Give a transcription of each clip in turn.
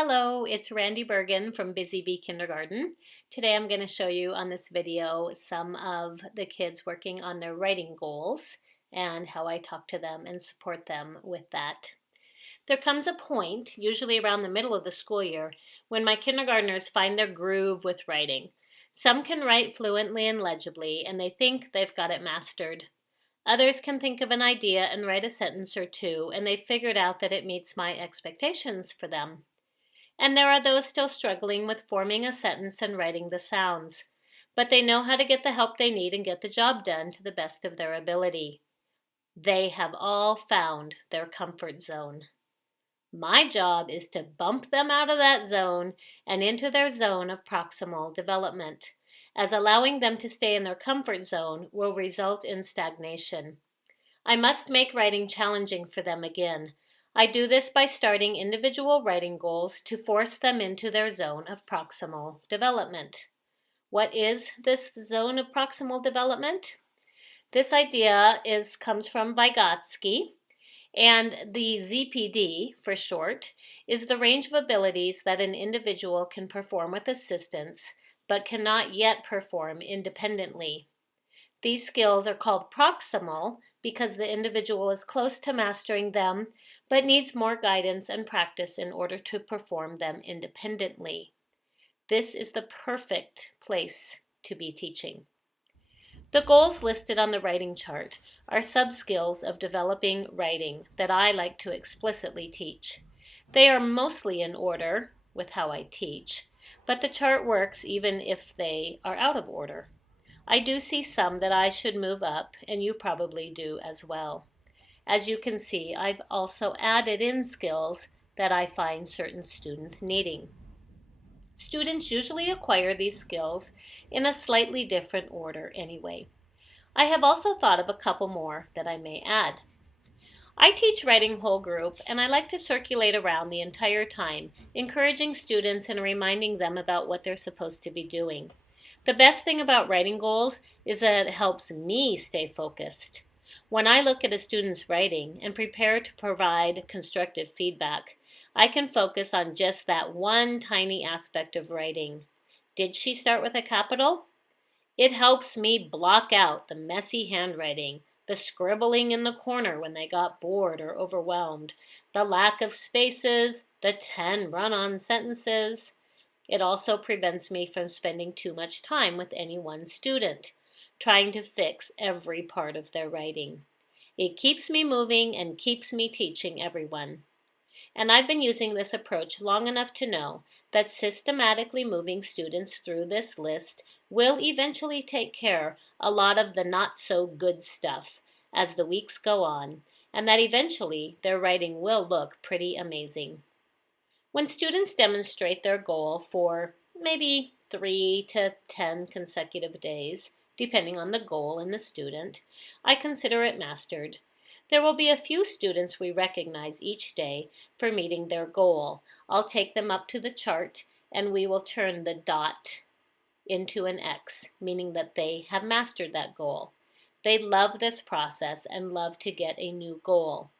Hello, it's Randee Bergen from Busy Bee Kindergarten. Today I'm going to show you on this video some of the kids working on their writing goals and how I talk to them and support them with that. There comes a point, usually around the middle of the school year, when my kindergartners find their groove with writing. Some can write fluently and legibly, and they think they've got it mastered. Others can think of an idea and write a sentence or two, and they've figured out that it meets my expectations for them. And there are those still struggling with forming a sentence and writing the sounds. But they know how to get the help they need and get the job done to the best of their ability. They have all found their comfort zone. My job is to bump them out of that zone and into their zone of proximal development, as allowing them to stay in their comfort zone will result in stagnation. I must make writing challenging for them again. I do this by starting individual writing goals to force them into their zone of proximal development. What is this zone of proximal development? This idea comes from Vygotsky, and the ZPD, for short, is the range of abilities that an individual can perform with assistance, but cannot yet perform independently. These skills are called proximal because the individual is close to mastering them, but needs more guidance and practice in order to perform them independently. This is the perfect place to be teaching. The goals listed on the writing chart are sub-skills of developing writing that I like to explicitly teach. They are mostly in order with how I teach, but the chart works even if they are out of order. I do see some that I should move up, and you probably do as well. As you can see, I've also added in skills that I find certain students needing. Students usually acquire these skills in a slightly different order anyway. I have also thought of a couple more that I may add. I teach writing whole group, and I like to circulate around the entire time, encouraging students and reminding them about what they're supposed to be doing. The best thing about writing goals is that it helps me stay focused. When I look at a student's writing and prepare to provide constructive feedback, I can focus on just that one tiny aspect of writing. Did she start with a capital? It helps me block out the messy handwriting, the scribbling in the corner when they got bored or overwhelmed, the lack of spaces, the 10 run-on sentences. It also prevents me from spending too much time with any one student, trying to fix every part of their writing. It keeps me moving and keeps me teaching everyone. And I've been using this approach long enough to know that systematically moving students through this list will eventually take care a lot of the not-so-good stuff as the weeks go on, and that eventually their writing will look pretty amazing. When students demonstrate their goal for maybe 3 to 10 consecutive days, depending on the goal and the student, I consider it mastered. There will be a few students we recognize each day for meeting their goal. I'll take them up to the chart and we will turn the dot into an X, meaning that they have mastered that goal. They love this process and love to get a new goal.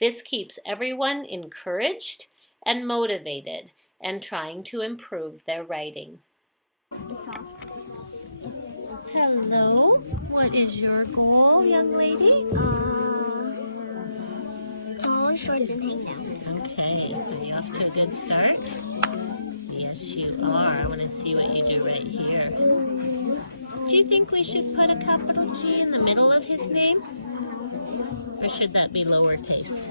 This keeps everyone encouraged and motivated and trying to improve their writing. Hello, what is your goal, young lady? Tall, shorts, and hang downs. Okay, are you off to a good start? Yes, you are. I want to see what you do right here. Do you think we should put a capital G in the middle of his name? Or should that be lowercase?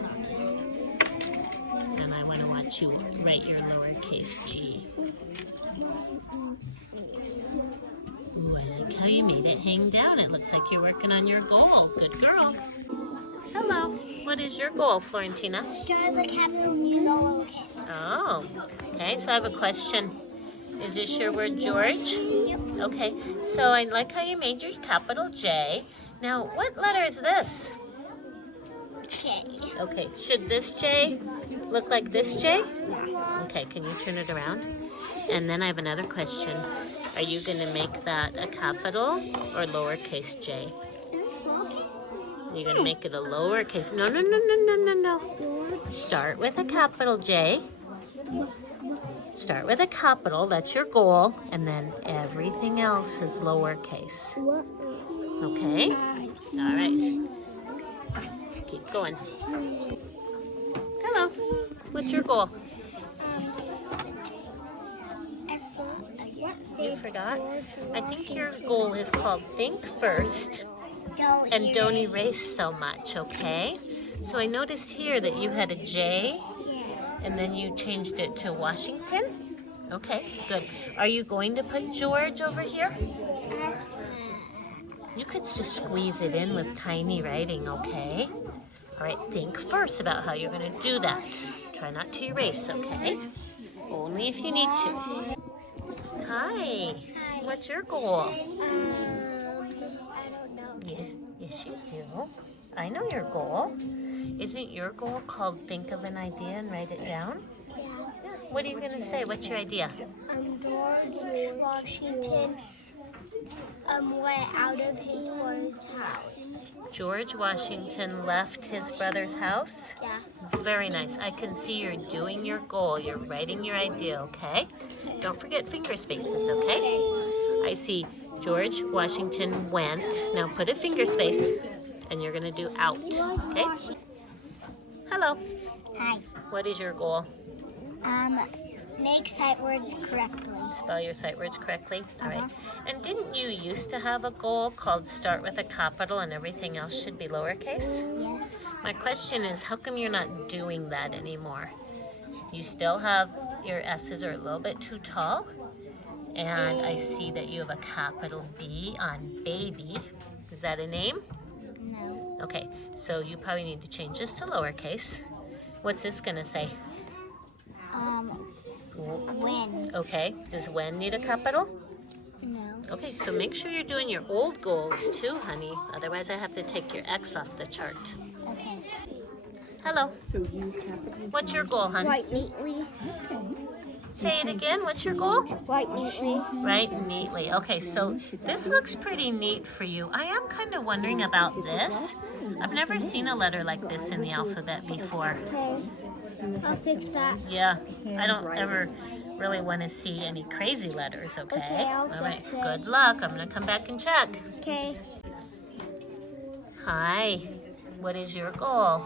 And I want to watch you write your lowercase g. Ooh, I like how you made it hang down. It looks like you're working on your goal. Good girl. Hello. What is your goal, Florentina? Start with a capital and use all lowercase. Oh, okay. So I have a question. Is this your word, George? Yep. Okay. So I like how you made your capital J. Now, what letter is this? J. Okay. Should this J look like this J? Okay. Can you turn it around? And then I have another question. Are you going to make that a capital or lowercase J? Is this lowercase? You're going to make it a lowercase. No. Start with a capital J. Start with a capital, that's your goal, and then everything else is lowercase. Okay? All right. Keep going. Hello. What's your goal? You forgot? I think your goal is called think first and don't erase so much, okay? So I noticed here that you had a J and then you changed it to Washington. Okay, good. Are you going to put George over here? You could just squeeze it in with tiny writing, okay? All right, think first about how you're going to do that. Try not to erase, okay? Only if you need to. Hi. What's your goal? I don't know. Yes, you do. I know your goal. Isn't your goal called think of an idea and write it down? Yeah. What are you going to say? What's your idea? George Washington went out of his brother's house. George Washington left his brother's house? Yeah. Very nice. I can see you're doing your goal. You're writing your idea, okay? Don't forget finger spaces, okay? I see George Washington went. Now put a finger space, and you're going to do out, okay? Hello. Hi. What is your goal? Make sight words correctly. Spell your sight words correctly. All right. And didn't you used to have a goal called start with a capital and everything else should be lowercase? Yeah. My question is, how come you're not doing that anymore? You still have your S's are a little bit too tall. And I see that you have a capital B on baby. Is that a name? No. Okay, so you probably need to change this to lowercase. What's this gonna say? When? Okay, does when need a capital? No. Okay, so make sure you're doing your old goals too, honey. Otherwise I have to take your X off the chart. Okay. Hello. What's your goal, hon? Write neatly. Say it again. What's your goal? Write neatly. Write neatly. Okay, so this looks pretty neat for you. I am kind of wondering about this. I've never seen a letter like this in the alphabet before. Okay. I'll fix that. Yeah, I don't ever really want to see any crazy letters, okay? Okay, I'll All right, fix it. good luck. I'm going to come back and check. Okay. Hi, what is your goal?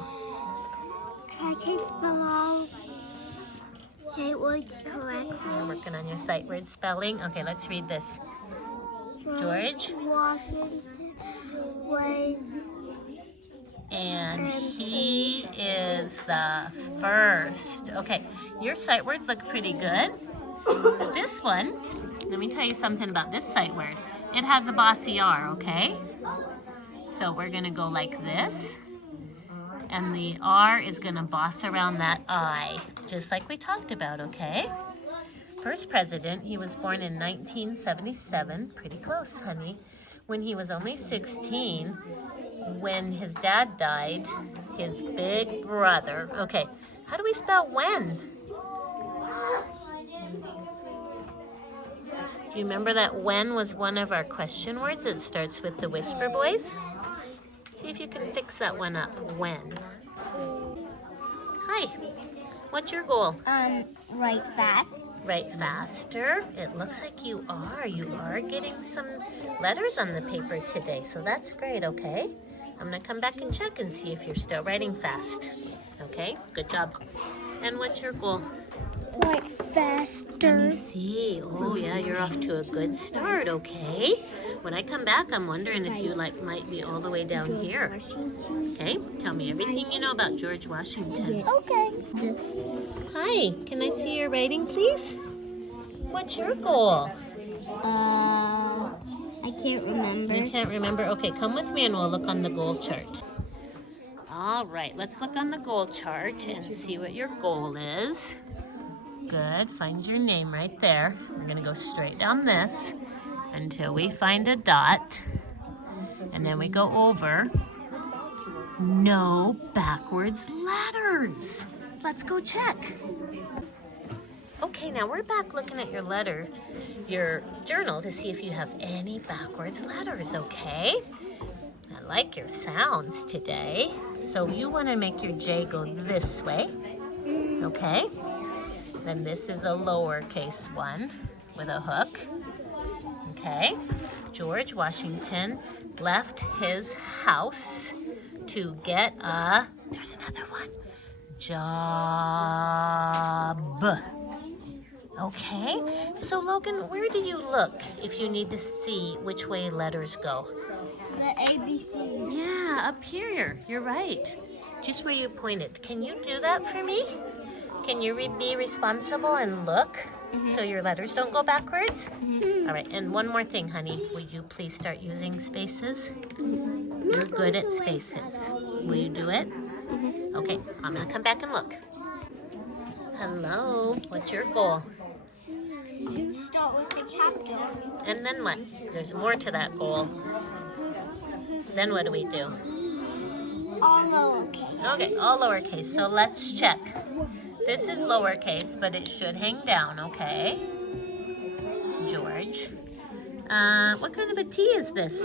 Try to spell all sight words correctly. You're working on your sight word spelling. Okay, let's read this. George Washington was and he is the first. Okay, your sight words look pretty good. But this one, let me tell you something about this sight word. It has a bossy R, okay? So we're gonna go like this. And the R is gonna boss around that I, just like we talked about, okay? First president, he was born in 1977, pretty close, honey. When he was only 16, when his dad died, his big brother, okay, how do we spell when? Do you remember that when was one of our question words? It starts with the whisper boys. See if you can fix that one up. When? Hi. What's your goal? Write fast. Write faster. It looks like you are. You are getting some letters on the paper today, so that's great, okay? I'm going to come back and check and see if you're still writing fast. Okay? Good job. And what's your goal? Write Let faster. me see. Oh, yeah, you're off to a good start, okay? When I come back, I'm wondering if you might be all the way down here. Okay? Tell me everything you know about George Washington. Okay. Hi, can I see your writing, please? What's your goal? I can't remember. You can't remember? Okay, come with me and we'll look on the goal chart. All right, let's look on the goal chart and see what your goal is. Good, find your name right there. We're gonna go straight down this until we find a dot. And then we go over. No backwards letters. Let's go check. Okay, now we're back looking at your journal to see if you have any backwards letters, okay? I like your sounds today. So you want to make your J go this way, okay? Then this is a lowercase one with a hook. Okay. George Washington left his house to get a, there's another one, job. Okay. So Logan, where do you look if you need to see which way letters go? The ABCs. Yeah, up here. You're right. Just where you pointed. Can you do that for me? Can you be responsible and look so your letters don't go backwards? All right, and one more thing, honey. Will you please start using spaces? You're good at spaces. Will you do it? Okay, I'm gonna come back and look. Hello, what's your goal? You start with the capital. And then what? There's more to that goal. Then what do we do? All lowercase. Okay, all lowercase, so let's check. This is lowercase, but it should hang down, okay? George. What kind of a T is this?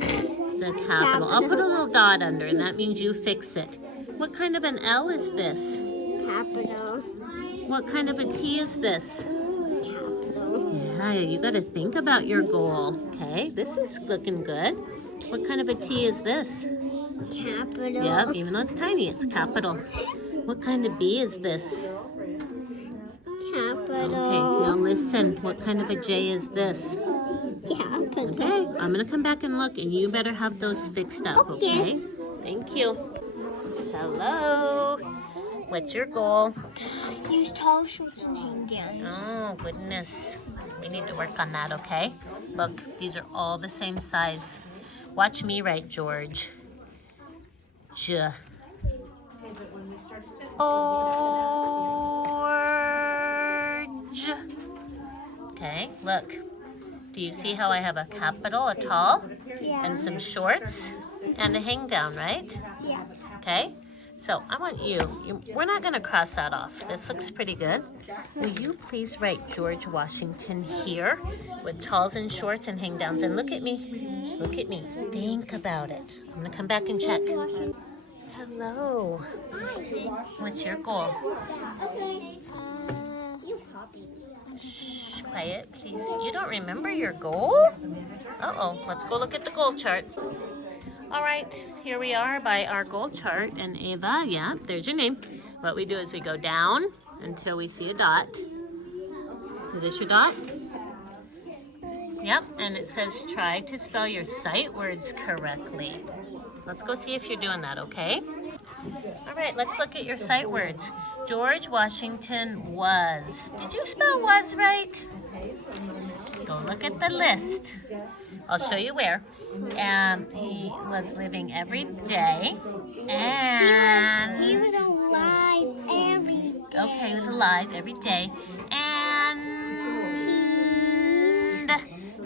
It's a capital. I'll put a little dot under, and that means you fix it. What kind of an L is this? Capital. What kind of a T is this? Capital. Yeah, you got to think about your goal. Okay, this is looking good. What kind of a T is this? Capital. Yeah, even though it's tiny, it's capital. What kind of B is this? Capital. Okay, now listen. What kind of a J is this? Capital. Okay, I'm going to come back and look, and you better have those fixed up, okay? Thank you. Hello. What's your goal? Use tall shorts and hang downs. Oh, goodness. We need to work on that, okay? Look, these are all the same size. Watch me write, George. J. Orange. Okay, look. Do you see how I have a capital, a tall, and some shorts, and a hang down, right? Yeah. Okay, so I want we're not going to cross that off. This looks pretty good. Will you please write George Washington here with talls and shorts and hang downs? And look at me. Look at me. Think about it. I'm going to come back and check. Hello. What's your goal? Okay. You copy. Shh, quiet, please. You don't remember your goal? Uh-oh. Let's go look at the goal chart. All right, here we are by our goal chart. And Ava, yeah, there's your name. What we do is we go down until we see a dot. Is this your dot? Yep, and it says try to spell your sight words correctly. Let's go see if you're doing that, okay? All right, let's look at your sight words. George Washington was. Did you spell was right? Go look at the list. I'll show you where. He was living every day. And He was alive every day. okay, he was alive every day. And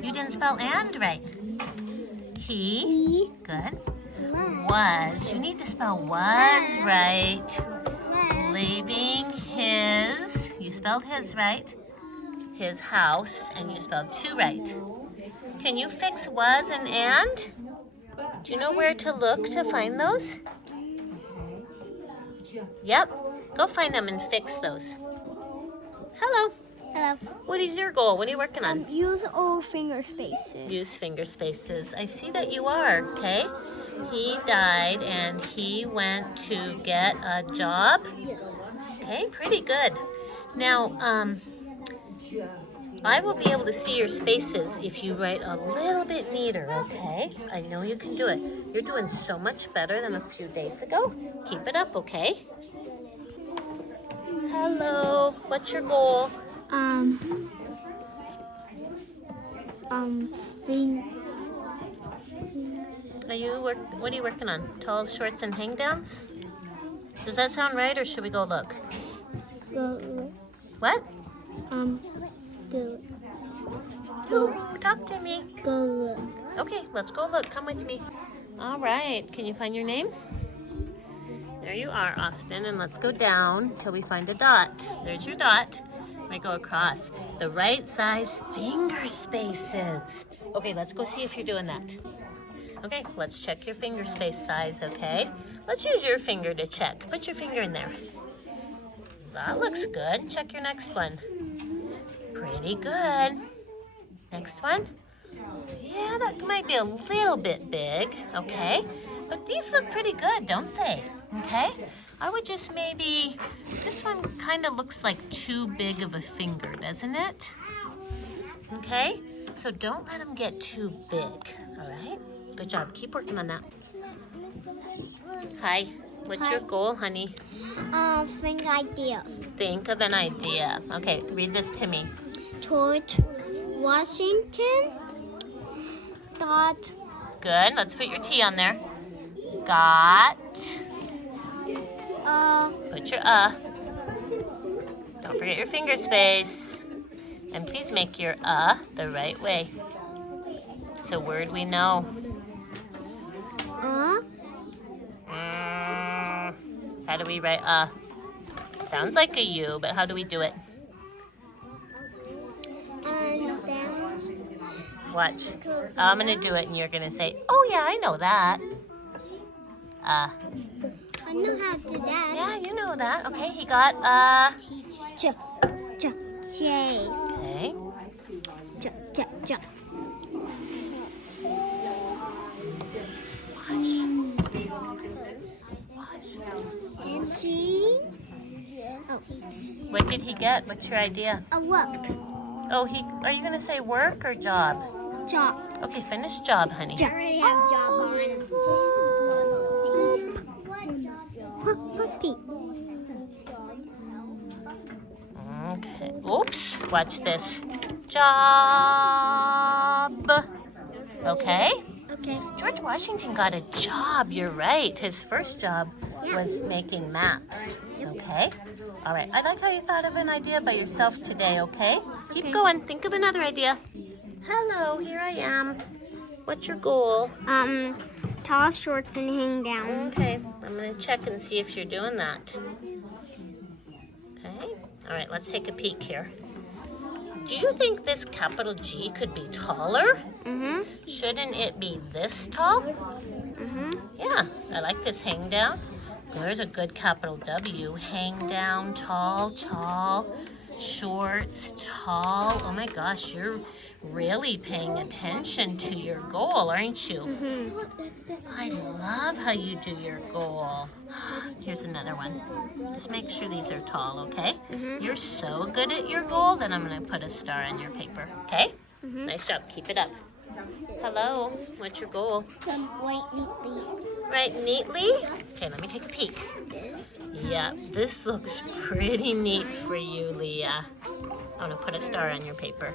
you didn't spell and right. He, good. Was. You need to spell was right. Leaving his, you spelled his right, his house, and you spelled to right. Can you fix was and? Do you know where to look to find those? Yep. Go find them and fix those. Hello. Hello. What is your goal? What are you working on? Use all finger spaces. Use finger spaces. I see that you are, okay? He died and he went to get a job. Okay, pretty good. Now, I will be able to see your spaces if you write a little bit neater, okay? I know you can do it. You're doing so much better than a few days ago. Keep it up, okay? Hello, what's your goal? What are you working on? Tall shorts and hang downs? Does that sound right, or should we go look? What? Do Who? Talk to me. go look. Okay, let's go look. Come with me. All right. Can you find your name? There you are, Austin. And let's go down till we find a dot. There's your dot. We go across. The right size finger spaces. Okay, let's go see if you're doing that. Okay, let's check your finger space size, okay? Let's use your finger to check. Put your finger in there. That looks good. Check your next one. Pretty good. Next one. Yeah, that might be a little bit big, okay? But these look pretty good, don't they? Okay? I would just maybe, this one kind of looks like too big of a finger, doesn't it? Okay? So don't let them get too big, all right? Good job. Keep working on that. Hi. What's your goal, honey? Think idea. Think of an idea. Okay, read this to me. George Washington got Good. Let's put your T on there. Got. Put your Don't forget your finger space. And please make your the right way. It's a word we know. How do we write Sounds like a U, but how do we do it? and then Watch. I'm going to do it and you're going to say, oh yeah, I know that. I know how to do that. Yeah, you know that. Okay, he got J. Okay. J. And she. What did he get? What's your idea? A work. Oh, are you going to say work or job? Job. Okay, finish job, honey. I already have job on. Puppy. Okay. Oops. Watch this. Job. Okay. Okay. George Washington got a job. You're right. His first job was making maps. Okay. All right. I like how you thought of an idea by yourself today, okay? Keep going. Think of another idea. Hello, here I am. What's your goal? Tall shorts and hang down. Okay. I'm going to check and see if you're doing that. Okay. All right. Let's take a peek here. Do you think this capital G could be taller? Mm-hmm. Shouldn't it be this tall? Mm-hmm. Yeah, I like this hang down. There's a good capital W. Hang down, tall, shorts, tall. Oh my gosh, you're really paying attention to your goal, aren't you? Mm-hmm. I love how you do your goal. Here's another one. Just make sure these are tall, okay? Mm-hmm. You're so good at your goal that I'm going to put a star on your paper, okay? Mm-hmm. Nice job. Keep it up. Hello. What's your goal? Wait neatly. Write neatly? Okay, let me take a peek. Yeah, this looks pretty neat for you, Leah. I'm going to put a star on your paper.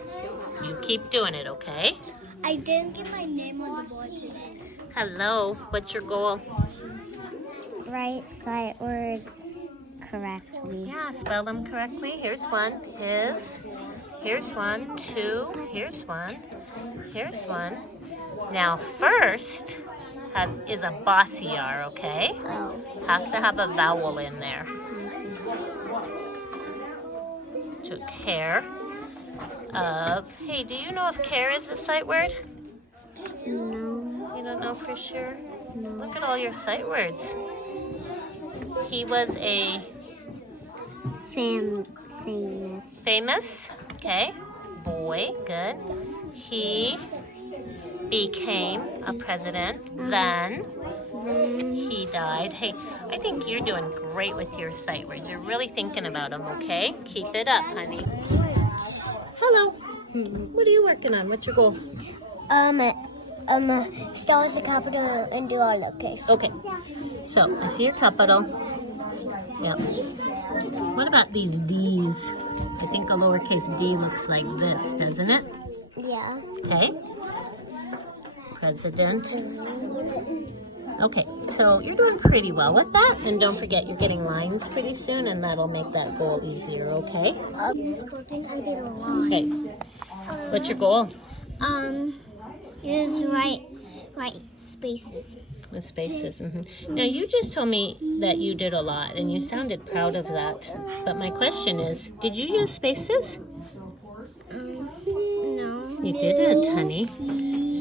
You keep doing it, okay? I didn't get my name on the board today. Hello. What's your goal? Write sight words correctly. Yeah, spell them correctly. Here's one. His. Here's one. Two. Here's one. Here's one. Now, first is a bossy R, okay? Oh. Has to have a vowel in there. Took care of. Hey, do you know if care is a sight word? No. You don't know for sure? No. Look at all your sight words. He was a Famous. famous, okay, boy, good. He became a president, then he died. Hey, I think you're doing great with your sight words. You're really thinking about them, okay? Keep it up, honey. Hello. What are you working on? What's your goal? Start with the capital and do all lowercase. Okay. So, I see your capital. Yep. What about these D's? I think a lowercase d looks like this, doesn't it? Yeah. Okay. President. Okay, so you're doing pretty well with that. And don't forget, you're getting lines pretty soon, and that'll make that goal easier, okay? I did a lot. Okay. What's your goal? Is write spaces. With spaces. Now, you just told me that you did a lot, and you sounded proud of that. But my question is, did you use spaces? No. You didn't, honey.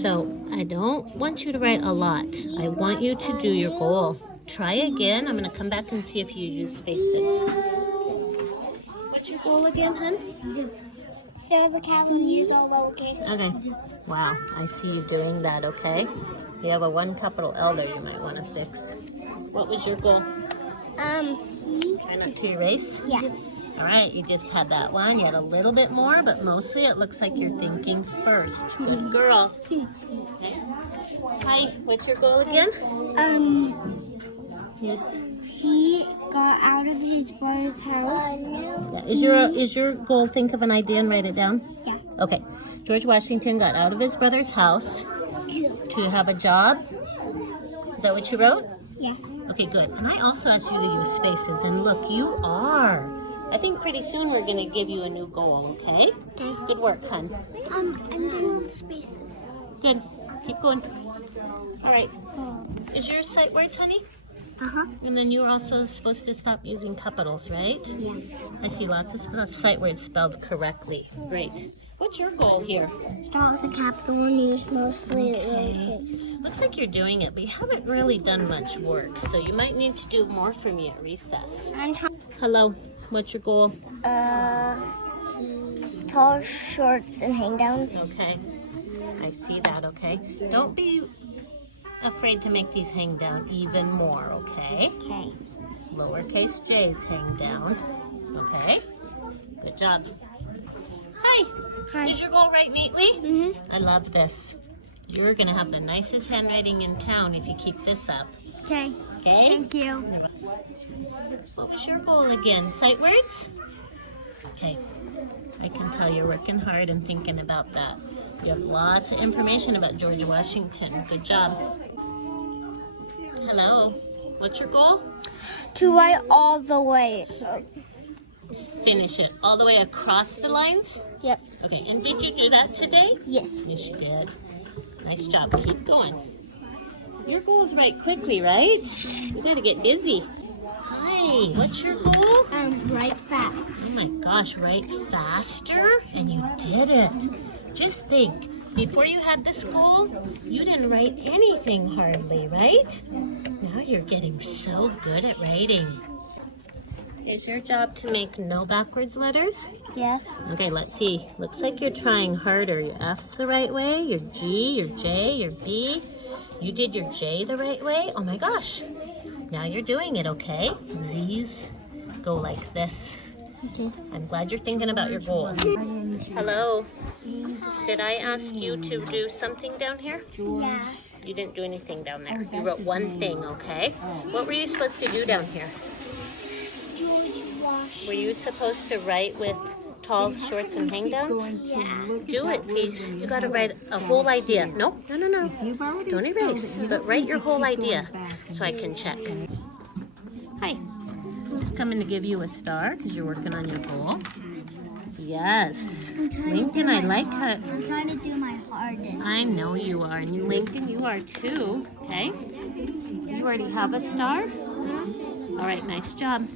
So I don't want you to write a lot. I want you to do your goal. Try again. I'm going to come back and see if you use spaces. goal again, hun? So the calories all lowercase. Okay. Wow, I see you doing that, okay? You have a 1 capital L there you might want to fix. What was your goal? Try not to erase? Yeah. All right, you just had that one. You had a little bit more, but mostly it looks like you're thinking first. Good girl. Okay. Hi, what's your goal again? Yes. He got out of his brother's house. Yeah. Is your goal think of an idea and write it down? Yeah. Okay. George Washington got out of his brother's house to have a job. Is that what you wrote? Yeah. Okay, good. And I also asked you to use spaces, and look, you are. I think pretty soon we're going to give you a new goal, okay? Okay. Good work, hon. I'm doing spaces. Good. Keep going. All right. Is your sight words, honey? Uh-huh. And then you're also supposed to stop using capitals, right? Yeah. I see lots of sight words spelled correctly. Great. What's your goal here? Start with a capital and use mostly Okay. Looks like you're doing it, but you haven't really done much work, so you might need to do more for me at recess. Hello. What's your goal? Tall shorts and hang downs. Okay. I see that, okay? Don't be afraid to make these hang down even more, okay? Okay. Lowercase j's hang down. Okay? Good job. Hi. Hi. Did your goal write neatly? Mm-hmm. I love this. You're going to have the nicest handwriting in town if you keep this up. Okay. Okay? Thank you. What was your goal again? Sight words? Okay. I can tell you're working hard and thinking about that. You have lots of information about George Washington. Good job. Hello. What's your goal? To write all the way. Finish it all the way across the lines? Yep. Okay, and did you do that today? Yes. Yes, you did. Nice job. Keep going. Your goal is write quickly, right? You gotta get busy. Hi, what's your goal? Write fast. Oh my gosh, write faster? And you did it. Just think, before you had this goal, you didn't write anything hardly, right? Now you're getting so good at writing. Is your job to make no backwards letters? Yeah. Okay, let's see. Looks like you're trying harder. Your F's the right way, your G, your J, your B. You did your J the right way? Oh my gosh. Now you're doing it, okay? Z's go like this. Okay. I'm glad you're thinking about your goal. Hello. Did I ask you to do something down here? Yeah. You didn't do anything down there. You wrote one thing, okay? What were you supposed to do down here? George Washington. Were you supposed to write with tall shorts and hang downs? Yeah. Do it, please. You gotta write a whole idea. No. Don't erase, but write your whole idea so I can check. Hi. Just coming to give you a star because you're working on your goal. Yes. Lincoln, I like how... I'm trying to do my hardest. I know you are. And Lincoln, you are too. Okay? You already have a star? All right, nice job.